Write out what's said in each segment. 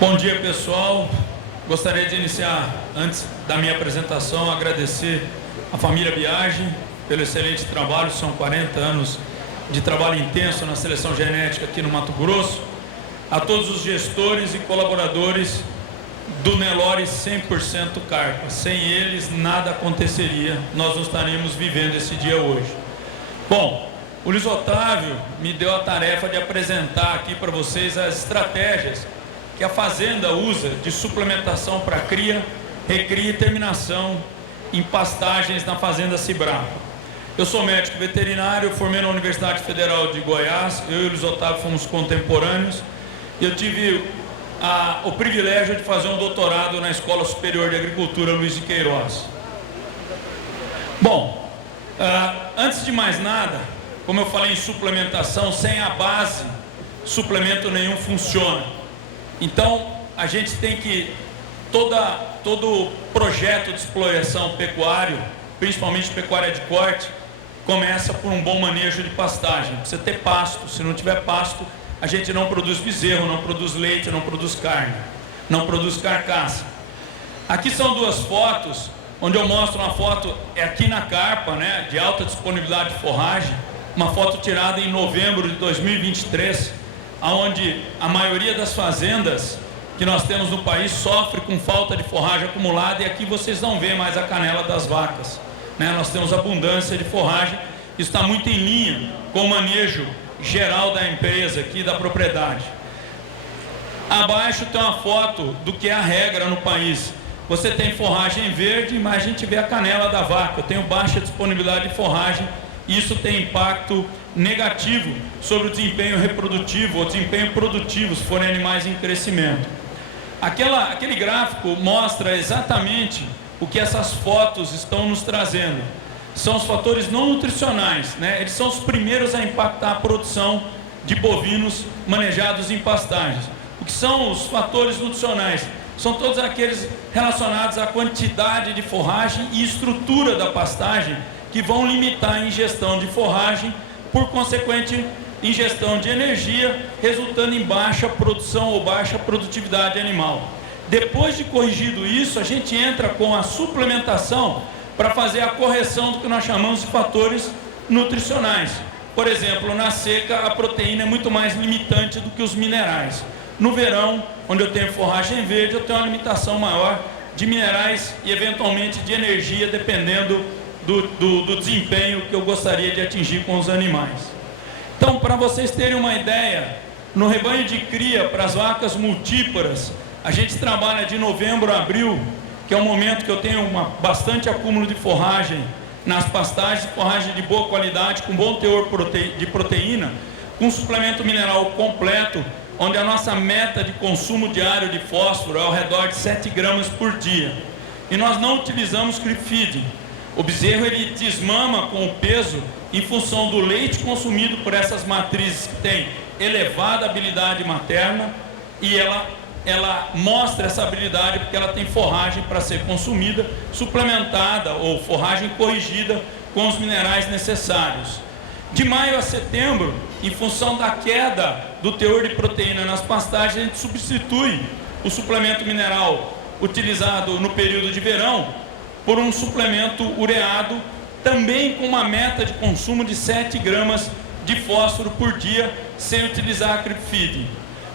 Bom dia, pessoal. Gostaria de iniciar, antes da minha apresentação, agradecer à família Biagi pelo excelente trabalho. São 40 anos de trabalho intenso na seleção genética aqui no Mato Grosso. A todos os gestores e colaboradores do Nelore 100% Carpa. Sem eles, nada aconteceria. Nós não estaríamos vivendo esse dia hoje. Bom, o Luiz Otávio me deu a tarefa de apresentar aqui para vocês as estratégias que a Fazenda usa de suplementação para cria, recria e terminação em pastagens na Fazenda Cibrapa. Eu sou médico veterinário, formei na Universidade Federal de Goiás, eu e o Luiz Otávio fomos contemporâneos, e eu tive o privilégio de fazer um doutorado na Escola Superior de Agricultura Luiz de Queiroz. Bom, antes de mais nada, como eu falei em suplementação, sem a base, suplemento nenhum funciona. Então, a gente tem que, todo projeto de exploração pecuário, principalmente pecuária de corte, começa por um bom manejo de pastagem. Precisa ter pasto. Se não tiver pasto, a gente não produz bezerro, não produz leite, não produz carne, não produz carcaça. Aqui são duas fotos, onde eu mostro uma foto, aqui na carpa, né, de alta disponibilidade de forragem, uma foto tirada em novembro de 2023, onde a maioria das fazendas que nós temos no país sofre com falta de forragem acumulada, e aqui vocês não vêem mais a canela das vacas, né? Nós temos abundância de forragem, isso está muito em linha com o manejo geral da empresa aqui, da propriedade. Abaixo tem uma foto do que é a regra no país. Você tem forragem verde, mas a gente vê a canela da vaca. Eu tenho baixa disponibilidade de forragem, e isso tem impacto negativo sobre o desempenho reprodutivo ou desempenho produtivo, se forem animais em crescimento. Aquele gráfico mostra exatamente o que essas fotos estão nos trazendo. São os fatores não nutricionais, né? Eles são os primeiros a impactar a produção de bovinos manejados em pastagens. O que são os fatores nutricionais? São todos aqueles relacionados à quantidade de forragem e estrutura da pastagem, que vão limitar a ingestão de forragem, por consequente, ingestão de energia, resultando em baixa produção ou baixa produtividade animal. Depois de corrigido isso, a gente entra com a suplementação para fazer a correção do que nós chamamos de fatores nutricionais. Por exemplo, na seca, a proteína é muito mais limitante do que os minerais. No verão, onde eu tenho forragem verde, eu tenho uma limitação maior de minerais e, eventualmente, de energia, dependendo do desempenho que eu gostaria de atingir com os animais. Então, para vocês terem uma ideia, no rebanho de cria para as vacas multíparas, a gente trabalha de novembro a abril, que é um momento que eu tenho bastante acúmulo de forragem nas pastagens, forragem de boa qualidade, com bom teor de proteína, com suplemento mineral completo, onde a nossa meta de consumo diário de fósforo é ao redor de 7 gramas por dia. E nós não utilizamos creep feeding. O bezerro, ele desmama com o peso em função do leite consumido por essas matrizes que têm elevada habilidade materna, e ela mostra essa habilidade porque ela tem forragem para ser consumida, suplementada ou forragem corrigida com os minerais necessários. De maio a setembro, em função da queda do teor de proteína nas pastagens, a gente substitui o suplemento mineral utilizado no período de verão por um suplemento ureado, também com uma meta de consumo de 7 gramas de fósforo por dia, sem utilizar a creep feeding.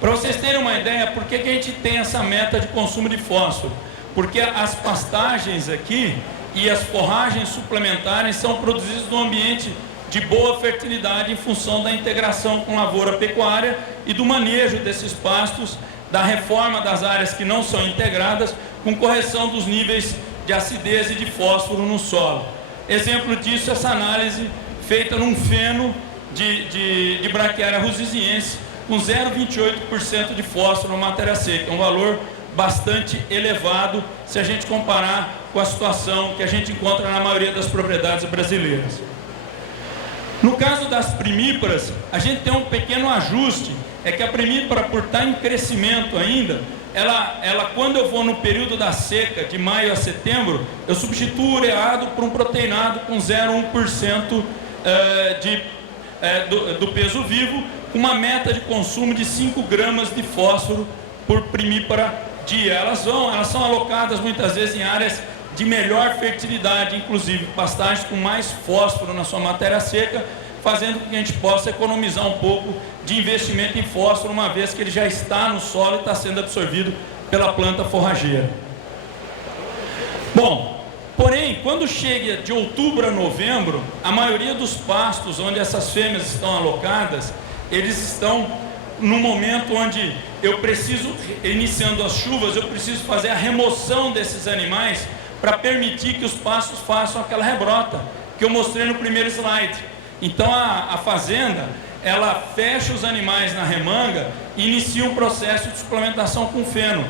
Para vocês terem uma ideia, por que a gente tem essa meta de consumo de fósforo? Porque as pastagens aqui e as forragens suplementares são produzidas num ambiente de boa fertilidade, em função da integração com lavoura pecuária e do manejo desses pastos, da reforma das áreas que não são integradas, com correção dos níveis de acidez e de fósforo no solo. Exemplo disso, essa análise feita num feno de Braquiária rusiziense, com 0,28% de fósforo na matéria seca, um valor bastante elevado se a gente comparar com a situação que a gente encontra na maioria das propriedades brasileiras. No caso das primíparas, a gente tem um pequeno ajuste, é que a primípara, por estar em crescimento ainda, ela quando eu vou no período da seca, de maio a setembro, eu substituo o ureado por um proteinado com 0,1% do peso vivo, com uma meta de consumo de 5 gramas de fósforo por primípara dia. Elas são alocadas muitas vezes em áreas de melhor fertilidade, inclusive pastagens com mais fósforo na sua matéria seca, fazendo com que a gente possa economizar um pouco de investimento em fósforo, uma vez que ele já está no solo e está sendo absorvido pela planta forrageira. Bom, porém, quando chega de outubro a novembro, a maioria dos pastos onde essas fêmeas estão alocadas, eles estão no momento onde eu preciso, iniciando as chuvas, eu preciso fazer a remoção desses animais para permitir que os pastos façam aquela rebrota que eu mostrei no primeiro slide. Então a fazenda, ela fecha os animais na remanga e inicia um processo de suplementação com feno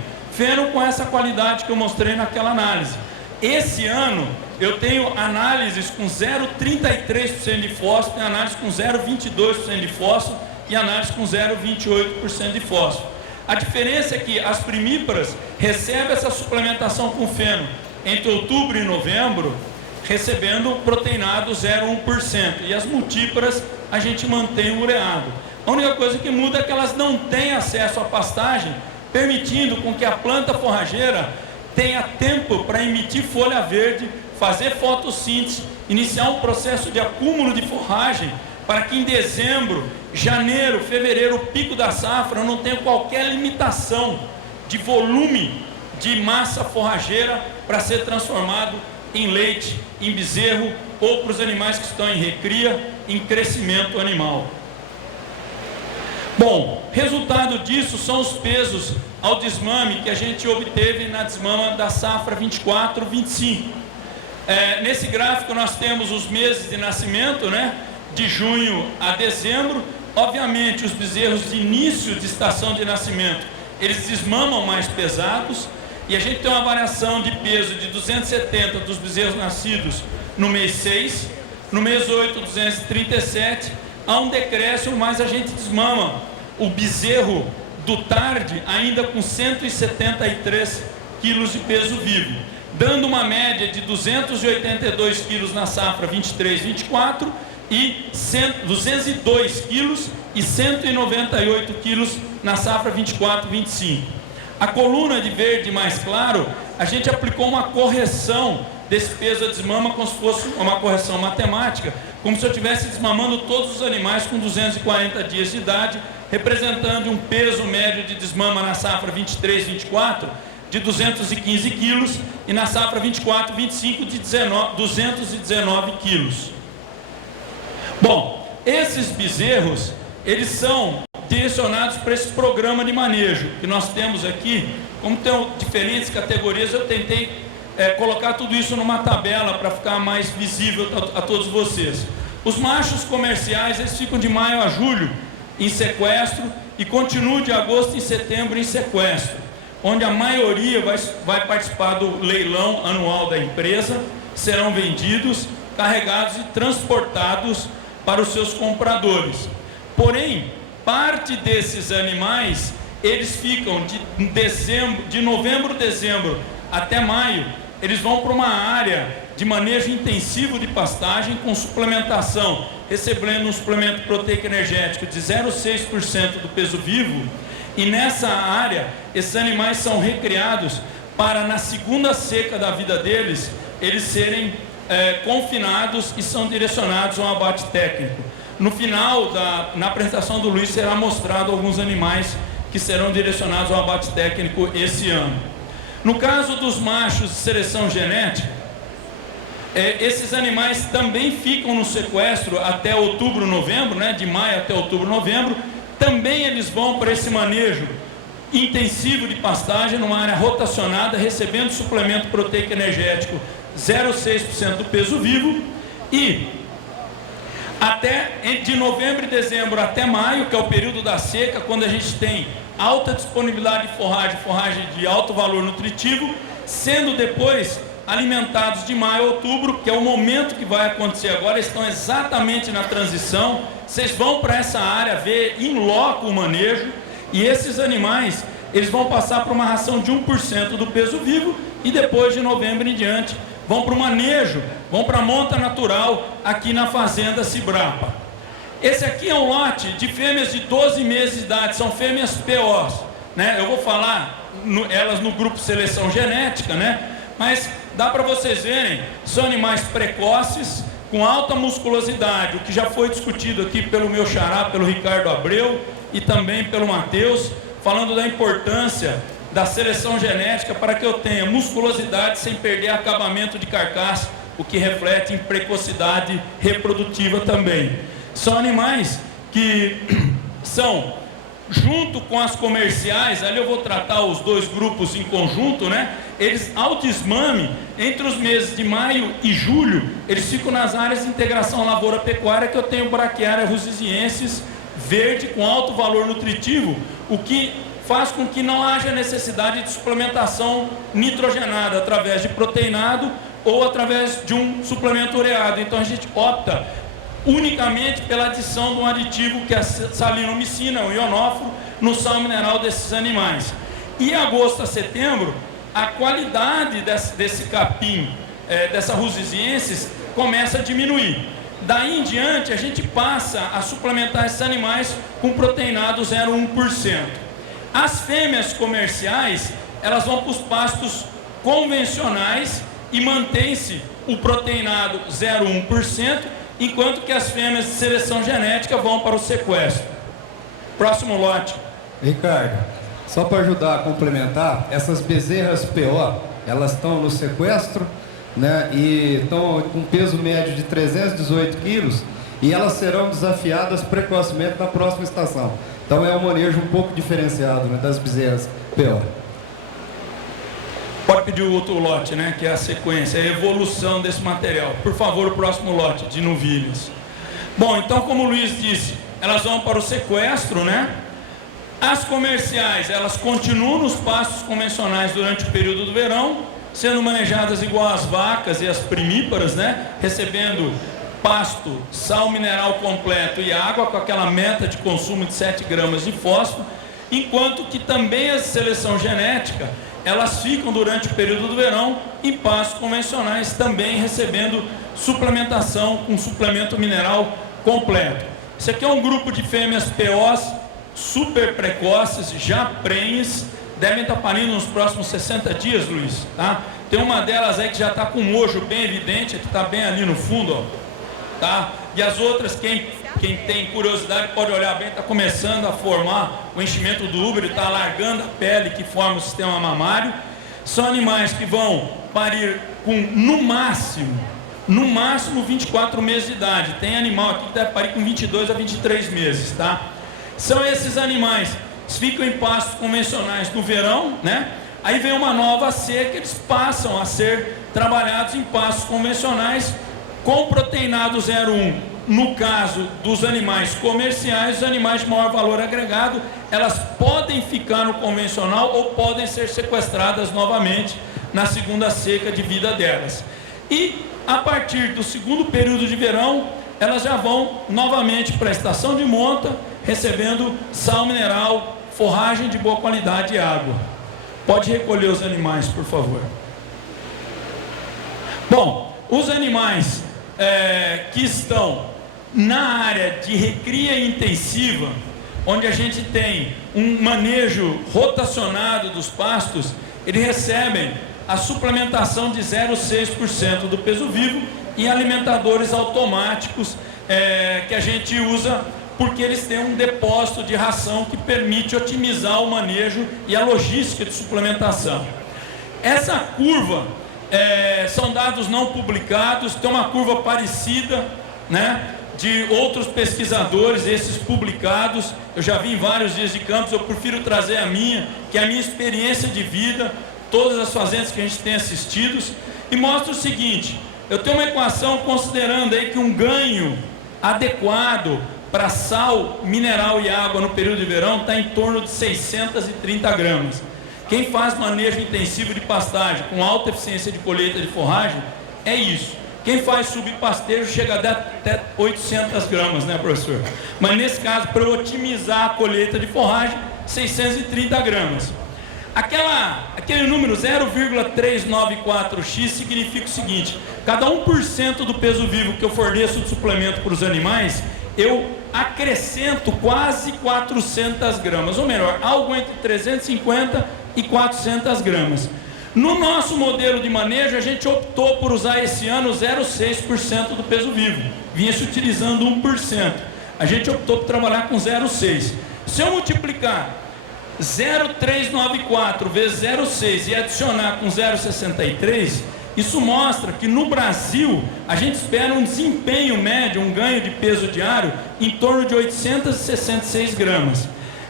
com essa qualidade que eu mostrei naquela análise. Esse ano eu tenho análises com 0,33% de fósforo, tem análise com 0,22% de fósforo e análise com 0,28% de fósforo. A diferença é que as primíparas recebem essa suplementação com feno entre outubro e novembro, recebendo proteinado 0,1%, e as multíparas a gente mantém o ureado. A única coisa que muda é que elas não têm acesso à pastagem, permitindo com que a planta forrageira tenha tempo para emitir folha verde, fazer fotossíntese, iniciar um processo de acúmulo de forragem, para que em dezembro, janeiro, fevereiro, o pico da safra, eu não tenha qualquer limitação de volume de massa forrageira para ser transformado em leite, em bezerro ou para os animais que estão em recria, em crescimento animal. Bom, resultado disso são os pesos ao desmame que a gente obteve na desmama da safra 24-25. Nesse gráfico nós temos os meses de nascimento, né? De junho a dezembro. Obviamente os bezerros de início de estação de nascimento, eles desmamam mais pesados, e a gente tem uma variação de peso de 270 dos bezerros nascidos no mês 6, no mês 8, 237, há um decréscimo, mas a gente desmama o bezerro do tarde ainda com 173 quilos de peso vivo, dando uma média de 282 quilos na safra 23-24 e 202 quilos e 198 quilos na safra 24-25. A coluna de verde mais claro, a gente aplicou uma correção desse peso a desmama como se fosse uma correção matemática, como se eu estivesse desmamando todos os animais com 240 dias de idade, representando um peso médio de desmama na safra 23-24 de 215 quilos e na safra 24-25 de 219 quilos. Bom, esses bezerros, eles são direcionados para esse programa de manejo que nós temos aqui. Como tem diferentes categorias, eu tentei colocar tudo isso numa tabela para ficar mais visível a todos vocês. Os machos comerciais, eles ficam de maio a julho em sequestro e continuam de agosto e setembro em sequestro, onde a maioria vai participar do leilão anual da empresa, serão vendidos, carregados e transportados para os seus compradores. Porém, parte desses animais, eles ficam de novembro, dezembro até maio, eles vão para uma área de manejo intensivo de pastagem com suplementação, recebendo um suplemento proteico energético de 0,6% do peso vivo, e nessa área, esses animais são recriados para, na segunda seca da vida deles, eles serem confinados e são direcionados a um abate técnico. No final, na apresentação do Luiz, será mostrado alguns animais que serão direcionados ao abate técnico esse ano. No caso dos machos de seleção genética, esses animais também ficam no sequestro até outubro, novembro, né? De maio até outubro, novembro. Também eles vão para esse manejo intensivo de pastagem, numa área rotacionada, recebendo suplemento proteico energético 0,6% do peso vivo, e de novembro e dezembro até maio, que é o período da seca, quando a gente tem alta disponibilidade de forragem de alto valor nutritivo, sendo depois alimentados de maio a outubro, que é o momento que vai acontecer agora. Eles estão exatamente na transição, vocês vão para essa área ver in loco o manejo, e esses animais, eles vão passar por uma ração de 1% do peso vivo, e depois de novembro em diante, vão para o manejo, vão para a monta natural aqui na fazenda Cibrapa. Esse aqui é um lote de fêmeas de 12 meses de idade, são fêmeas POs. né? Eu vou falar elas no grupo seleção genética, né? Mas dá para vocês verem, são animais precoces, com alta musculosidade, o que já foi discutido aqui pelo meu xará, pelo Ricardo Abreu e também pelo Matheus, falando da importância da seleção genética para que eu tenha musculosidade sem perder acabamento de carcaça, o que reflete em precocidade reprodutiva também. São animais que são, junto com as comerciais, ali eu vou tratar os dois grupos em conjunto, né? Eles, ao desmame, entre os meses de maio e julho, eles ficam nas áreas de integração lavoura-pecuária, que eu tenho Braquiária rusiziensis verde com alto valor nutritivo, o que faz com que não haja necessidade de suplementação nitrogenada através de proteinado ou através de um suplemento ureado. Então a gente opta unicamente pela adição de um aditivo que é a salinomicina, o ionóforo, no sal mineral desses animais. E agosto a setembro, a qualidade desse capim, dessa rusiziensis, começa a diminuir. Daí em diante, a gente passa a suplementar esses animais com proteinado 0,1%. As fêmeas comerciais, elas vão para os pastos convencionais e mantém-se o proteinado 0,1%, enquanto que as fêmeas de seleção genética vão para o sequestro. Próximo lote. Ricardo, só para ajudar a complementar, essas bezerras PO, elas estão no sequestro, né, e estão com peso médio de 318 quilos, e elas serão desafiadas precocemente na próxima estação. Então é um manejo um pouco diferenciado, né, das bezerras PO. Pode pedir o outro lote, né, que é a sequência, a evolução desse material. Por favor, o próximo lote de novilhas. Bom, então, como o Luiz disse, elas vão para o sequestro, né? As comerciais, elas continuam nos pastos convencionais durante o período do verão, sendo manejadas igual as vacas e as primíparas, né? Recebendo pasto, sal mineral completo e água, com aquela meta de consumo de 7 gramas de fósforo, enquanto que também a seleção genética, elas ficam durante o período do verão em pastos convencionais, também recebendo suplementação com suplemento mineral completo. Esse aqui é um grupo de fêmeas POs super precoces, já prenhes, devem estar parindo nos próximos 60 dias, Luiz, tá? Tem uma delas aí que já está com um mojo bem evidente, que está bem ali no fundo, ó, tá? E as outras, quem tem curiosidade pode olhar bem, está começando a formar o enchimento do útero, está alargando a pele que forma o sistema mamário. São animais que vão parir com, no máximo 24 meses de idade. Tem animal aqui que deve parir com 22 a 23 meses, tá? São esses animais que ficam em pastos convencionais no verão, né? Aí vem uma nova seca, eles passam a ser trabalhados em pastos convencionais com proteinado 0,1. No caso dos animais comerciais, os animais de maior valor agregado, elas podem ficar no convencional ou podem ser sequestradas novamente na segunda seca de vida delas. E a partir do segundo período de verão, elas já vão novamente para a estação de monta, recebendo sal mineral, forragem de boa qualidade e água. Pode recolher os animais, por favor. Bom, os animais que estão na área de recria intensiva, onde a gente tem um manejo rotacionado dos pastos, eles recebem a suplementação de 0,6% do peso vivo em alimentadores automáticos que a gente usa porque eles têm um depósito de ração que permite otimizar o manejo e a logística de suplementação. Essa curva, são dados não publicados, tem uma curva parecida, né, de outros pesquisadores, esses publicados. Eu já vi em vários dias de campos, eu prefiro trazer a minha, que é a minha experiência de vida, todas as fazendas que a gente tem assistido, e mostra o seguinte: eu tenho uma equação considerando aí que um ganho adequado para sal, mineral e água no período de verão está em torno de 630 gramas. Quem faz manejo intensivo de pastagem com alta eficiência de colheita de forragem, é isso. Quem faz subpastejo chega até 800 gramas, né, professor? Mas nesse caso, para otimizar a colheita de forragem, 630 gramas. Aquele número 0,394x significa o seguinte: cada 1% do peso vivo que eu forneço de suplemento para os animais, eu acrescento quase 400 gramas, ou melhor, algo entre 350 e 400 gramas. No nosso modelo de manejo, a gente optou por usar esse ano 0,6% do peso vivo, vinha se utilizando 1%. A gente optou por trabalhar com 0,6%. Se eu multiplicar 0,394 vezes 0,6 e adicionar com 0,63, isso mostra que no Brasil a gente espera um desempenho médio, um ganho de peso diário em torno de 866 gramas.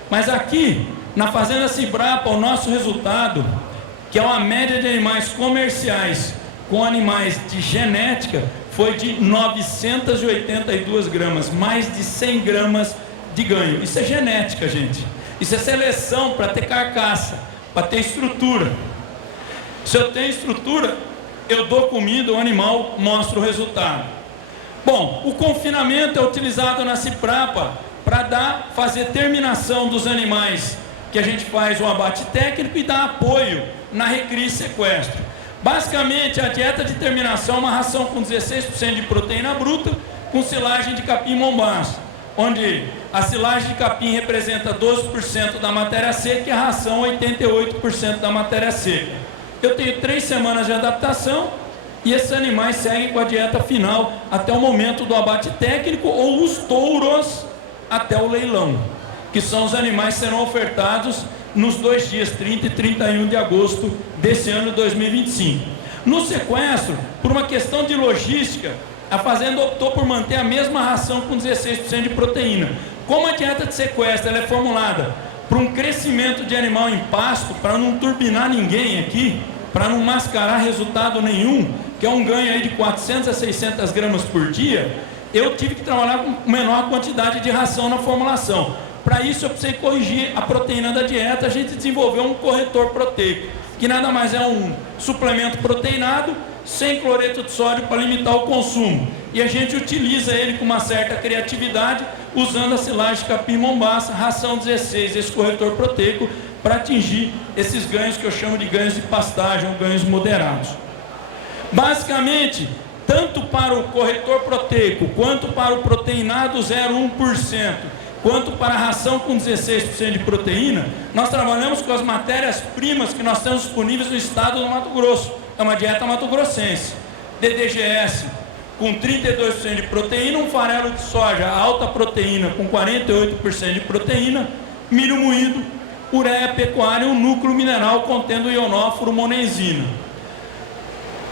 Mas aqui na Fazenda Cibrapa, o nosso resultado, que é uma média de animais comerciais com animais de genética, foi de 982 gramas, mais de 100 gramas de ganho. Isso é genética, gente. Isso é seleção para ter carcaça, para ter estrutura. Se eu tenho estrutura, eu dou comida, o animal mostra o resultado. Bom, o confinamento é utilizado na Cibrapa para fazer terminação dos animais, que a gente faz o abate técnico e dá apoio na recria e sequestro. Basicamente, a dieta de terminação é uma ração com 16% de proteína bruta, com silagem de capim mombaço, onde a silagem de capim representa 12% da matéria seca e a ração 88% da matéria seca. Eu tenho 3 semanas de adaptação e esses animais seguem com a dieta final até o momento do abate técnico ou os touros até o leilão, que são os animais que serão ofertados nos 2 dias, 30 e 31 de agosto desse ano de 2025. No sequestro, por uma questão de logística, a fazenda optou por manter a mesma ração com 16% de proteína. Como a dieta de sequestro ela é formulada para um crescimento de animal em pasto, para não turbinar ninguém aqui, para não mascarar resultado nenhum, que é um ganho aí de 400 a 600 gramas por dia, eu tive que trabalhar com menor quantidade de ração na formulação. Para isso eu precisei corrigir a proteína da dieta. A gente desenvolveu um corretor proteico, que nada mais é um suplemento proteinado, sem cloreto de sódio para limitar o consumo. E a gente utiliza ele com uma certa criatividade, usando a silagem de capim mombaça, ração 16, esse corretor proteico, para atingir esses ganhos que eu chamo de ganhos de pastagem, ou ganhos moderados. Basicamente, tanto para o corretor proteico, quanto para o proteinado 0,1%, quanto para a ração com 16% de proteína, nós trabalhamos com as matérias-primas que nós temos disponíveis no estado do Mato Grosso. É uma dieta mato-grossense. DDGS com 32% de proteína, um farelo de soja alta proteína com 48% de proteína, milho moído, ureia pecuária e um núcleo mineral contendo ionóforo monenzina.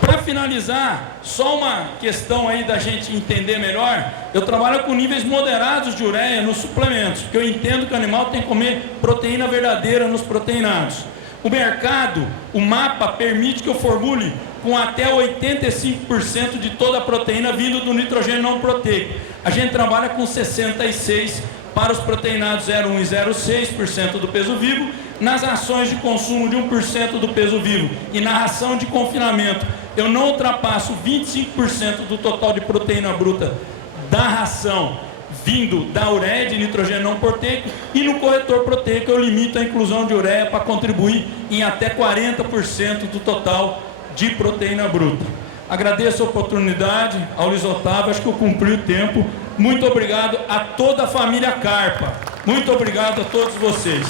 Para finalizar, só uma questão aí da gente entender melhor, eu trabalho com níveis moderados de ureia nos suplementos, porque eu entendo que o animal tem que comer proteína verdadeira nos proteinados. O mercado, o mapa, permite que eu formule com até 85% de toda a proteína vindo do nitrogênio não proteico. A gente trabalha com 66% para os proteinados 0,1 e 0,6% do peso vivo, nas ações de consumo de 1% do peso vivo e na ração de confinamento, eu não ultrapasso 25% do total de proteína bruta da ração vindo da ureia de nitrogênio não proteico, e no corretor proteico eu limito a inclusão de ureia para contribuir em até 40% do total de proteína bruta. Agradeço a oportunidade ao Luiz Otávio, acho que eu cumpri o tempo. Muito obrigado a toda a família Carpa. Muito obrigado a todos vocês.